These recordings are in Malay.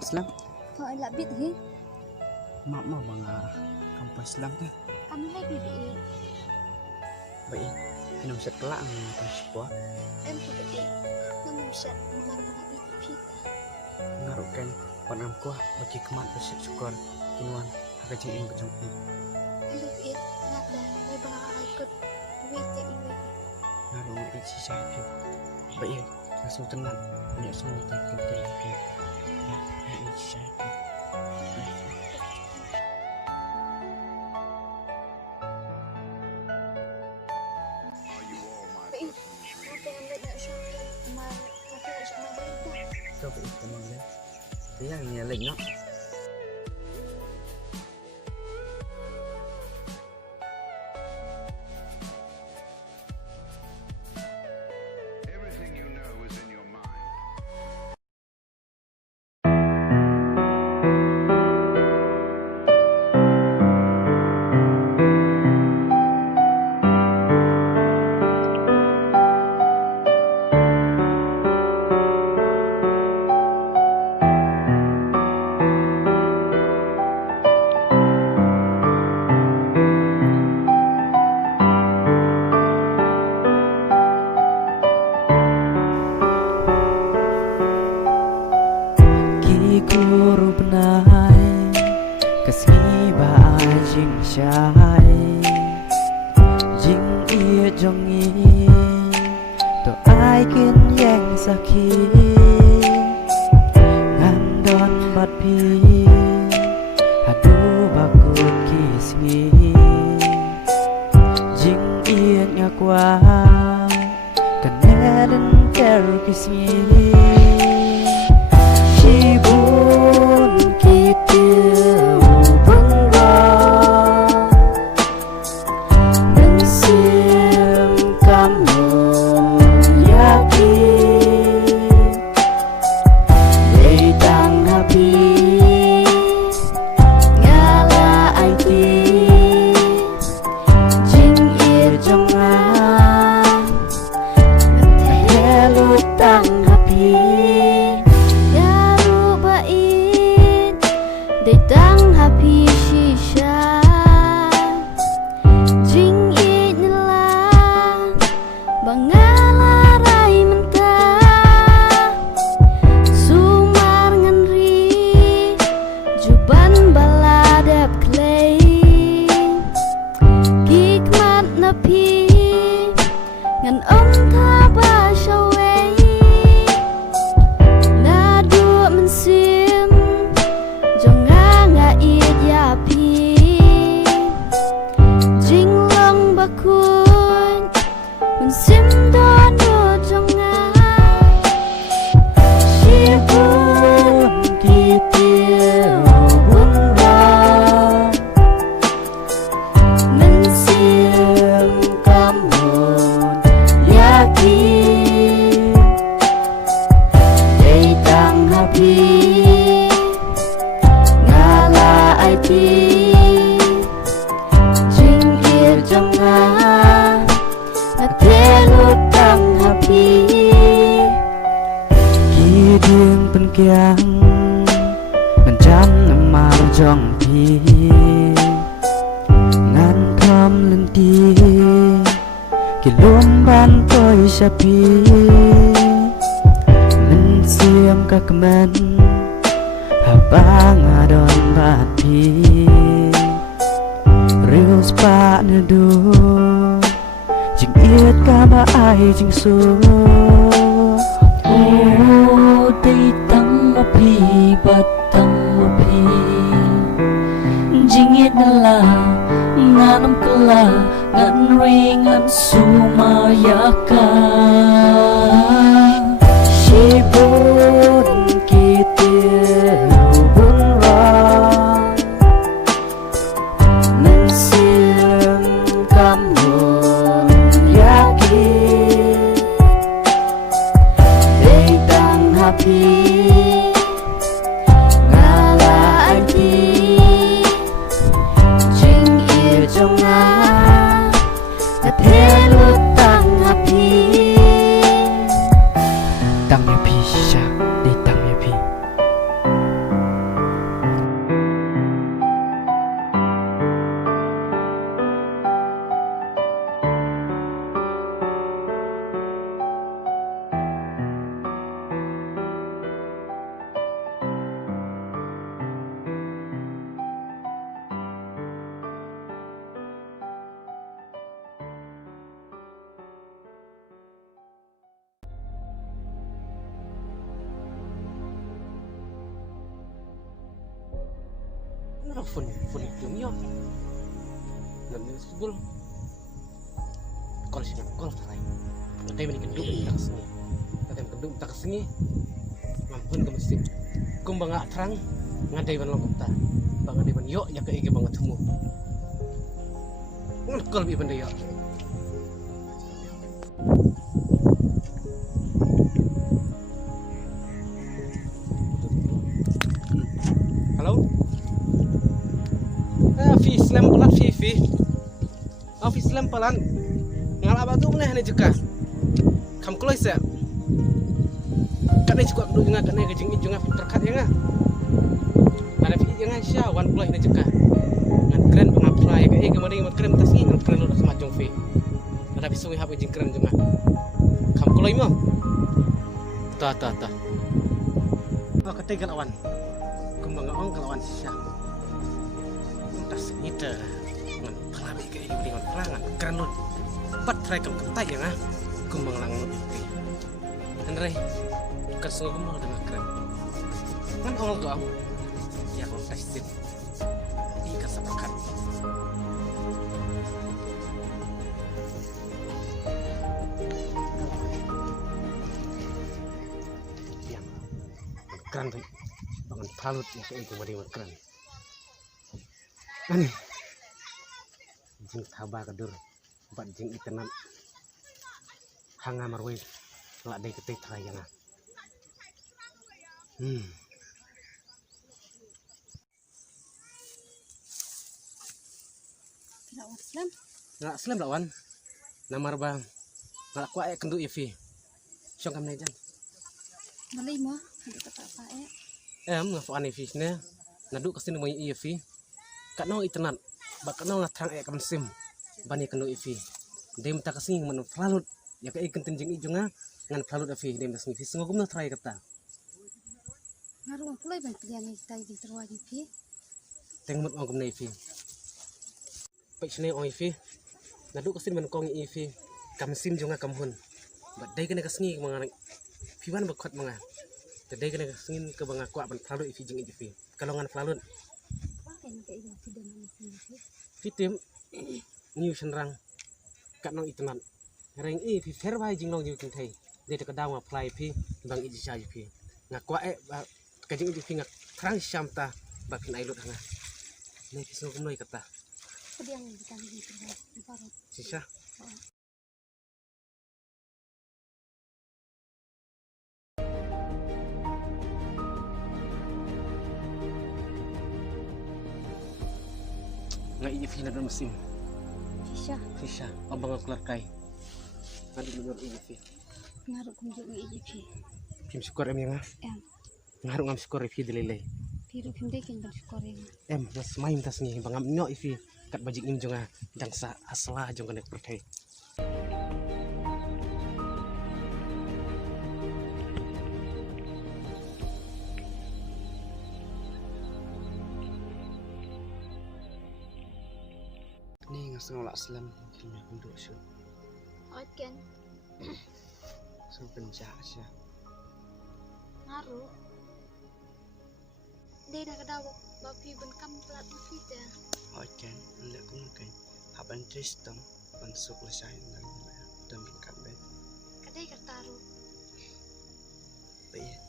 Islam. Thôi là biết hi. Mak mau mga kampung Islam teh. Kami lagi bị Baik, minum set kelak ang sebuah em của bị nó mình sợ mà ít phít. ngaruhkan panam kuah bagi kemat bersyukur syukur kinuan akan cing ing becong i. Em được ít ngạt đà nơi bằng ai cực vì chạy về. Ngaruh i si saya. Baik, langsung tenang. Banyak semua tak penting. Ya, i si saya. Kau bị teman lên. Thế là nhà lệnh đó. Everything you know is in your mind. Guru benai Kasmi ba jing shai Jing ia jong i To ai kin yang saki Ngandon bat pi Hadu bakut kisngi Jing ia ngakwa Kaneden teru kisngi Shibun kitiu bangga Mensim kamu yakin Leitang hapi Ngala aiti Jing ir jongan Heluk tang hapi Datang happy shisha Jing inilah Bangalarai mentah Sumar nganri Juban baladap clay Hikmat napi Ngan tabah syawai Nadu mensim Jinglong bakun Mensim dono jongan Shibun kitiu bunda Mensim kamun yakin Datang hapi Ngala aiti Jangan Natelut tang hapi Kiding penkiang Mencam nemar jong pi Ngan kam lenti Kilum bantoi sapi Mensiam kakeman Habang adon bati Rius pa nado Jing iet kaba ai jing so Oh day tang mapi batang mapi Jing iet nala nganam kala ngan ringan sumayaka Shibun kitiu Ngala aiti Jing ir jongan Natelut tang hapi phone yung yo. Nanti sebul. Kalau sih kalau tarai. Nanti meni kenduk tak sengi. Nanti kenduk tak sengi. Mampun ke mesin. Kum bangga terang ngadai ban longkota. Bangga dai ban yo ya ke ige bangga temu. Ngkol bi ban yo. Halo? Fi slam pelan fi. Fi slam pelan. Ngal abatu meneh ni juga. Kam klois ya. Kan juga kudu ngak ne gejing ijunga terkat ya ngah. Ada fi yang sya wan klois ni juga. Ngan keren pengapply ya ke kemarin mat keren tas ni ngan keren lu semacam fi. Ada fi sungai hab gejing keren juga. Kam klois mo. Ta. Oh ketegal awan. Kumbang ong kelawan sya. Tas ngita. Ngan pelabi ke dengan perangan keren lu. Pat try kam ketai ya ngah. Kumbang lang lu. Andre, bukan sungguh gemal dengan keren. Kan ong tu aku. Ya aku testin. Ikan sepekan. Yang keren tu. Bangun palut ya saya itu beri keren. Ani. Jing tabah kedur. Bat jing itenan. Hanga marwai. Lak dai ketai terayana. Nak slam lawan. Namar bang. Nak kuat kenduk ifi. Syong kam nejan. Malay mo, hindi ka papae. Ngafuan ifi ne. Naduk kesin mo ifi. Kat no itenan. Bak no la trang kam sim. Bani kenduk ifi. Dem ta kesing men flalut. Ya ka ikan tenjing ijunga. Ngan flalut ifi dem tas ifi. Sengogum na try kata. Ngaruh ang kulay bang pilihan ni tayo di teruan ipi. Tengmut ongum na ifi. Pai chne ong ifi. Naduk kesin men kong ifi. Kam sim junga kam hun. Bat dai kena kesengi mga piwan bakot mga. Dai kena kesengin ke banga kuat ban flalut ifi jing ifi. Kalau ngan flalut Bakit nagkailang si Dana ni Sinti? fitim new senrang kat nong itenan. Reng ifi fairway jing long jing thai. Dai ta daw apply ifi bang iji cha ifi. Ngak kuat kajing ifi ngak trang syamta bak nai lut hanga. Nei kisno kumnoi kata. Pwede ang hindi kami di teruan. Di parot. Sisa. Ngai ifi na mesin. Sisa. Abang kelar kai. Adi menur ifi. Ngaruh kumjuk ng ipi. Pim skor em yang Em. ngaruh ngam skor ifi delele. Pero hindi kin bang sikoring. Mas main tas ni bangam nyo ifi kat bajik im jonga jangsa asla jong kanek pertai. Ni ngasong lak selam filmnya penduk syuk. Oken. So penjah sya. Ngaruh. Dia nak kedawak bapi ben kamu pelat ipi dah. Oken, ndak kumken. Haban tristom pansuk lesai dan dan kabe. Kadai kertaruh. Baik.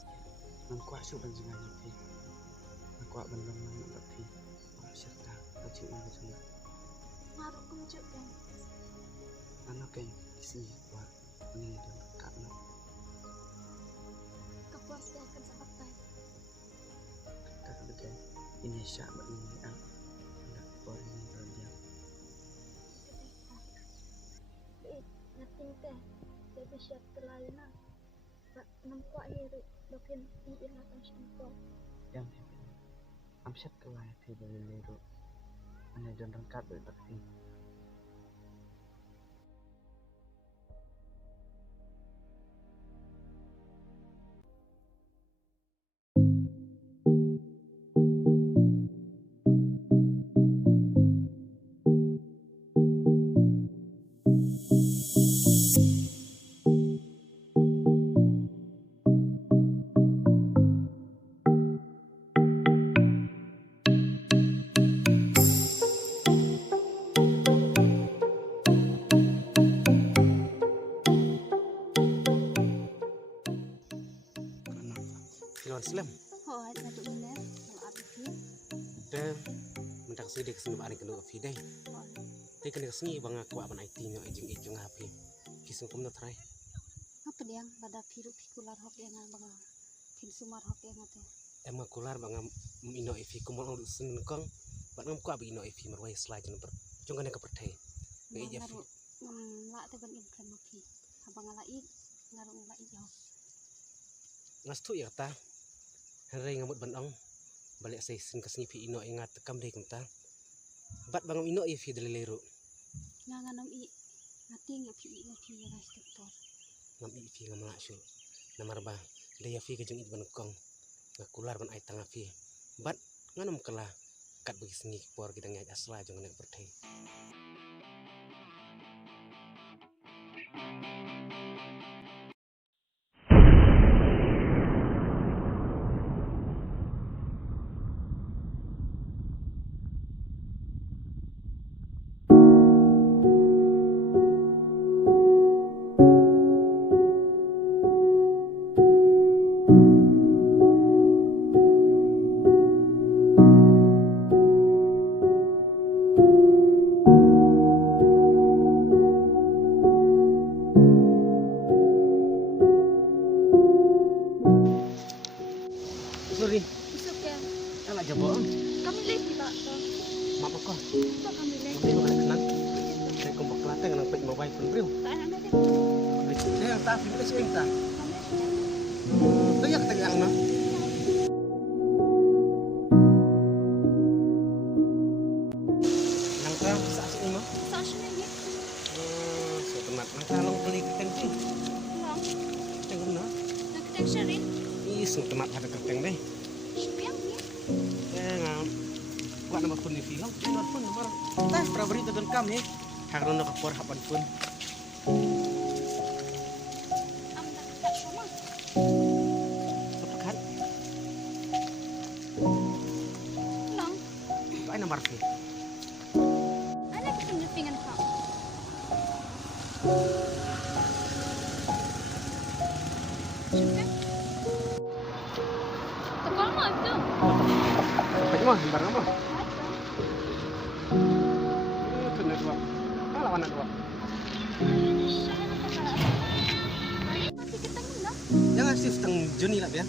Nan kuat syuk ban jenga ifi. Kuat ban ban bapi. Serta bajik ni jenga. Ngaruh kumjuk kan. Anak yang isi buat ini dan karena Kapuas dia akan sangat baik. kata betul ini syabat ini anak orang ini berdiam. Nating teh. Jadi siap terlalu nak. Nampak hiri. Dokin iin akan syampo. Yang amsyat kelai fi dari leru. Hanya dan rengkat bertakfi. lawan Islam. Oh, ada tu benar. Mau apa sih? Dan mendak sini ke sini bari kena api deh. Oh, Tapi kena sini bang aku aban IT nyo ijung api. Kisah kamu nak try. apa dia yang pada piru pikular hok yang bang pin sumar hok yang ate. Emang kular bang ino api kumol orang sini kong. Bang aku abi ino api merway selai jen ber. Jangan nak pertai. Ngai Ngaru la te ban income api. Abang ngalai ngaru ngalai jauh. Ngas tu ya ta. Hari ngamut bandong. Balik saya sin ke sini pi ino ingat tekam deh kumta. Bat bang ino api dalileru. Nganganam i ngati ngapi yang instruktor. Ngam api ngam ngasyu. Namar ba. Dia api kejeng it ban kong. Ngakular ban ai tang api. Bat nganam kelah. Kat bagi sini por kita ngaj asla jangan nak pertai. Sorry, Isok ya. ala jabon. Kami lagi tak. Maaf aku. Tak kami lagi. Beri mana kenan. Saya kumpul kelate nang pek mobile phone bro. Tak ada deh. Saya yang tak pilih saya tak. Kami Tu ya ketengah na. Nangka saat ini mah. Sasha ni. So temat nangka long beli keteng sih. Long. Keteng guna. Nak kita sharing. Is temat ada keteng deh. Siapa ni? ngam. Buat nama pun di film. Nomor pun nomor. Tah prabari tu dan kami. Harun nak por hapan pun. Am tak semua. Tepat. Long. Baik nomor sih. Ada kita pingan kau. Siapa? Tekal mah tu. Baik mah, barang apa? Itu nak dua. Kalau anak dua. Mati kita mula. Jangan shift teng Juni lah ya.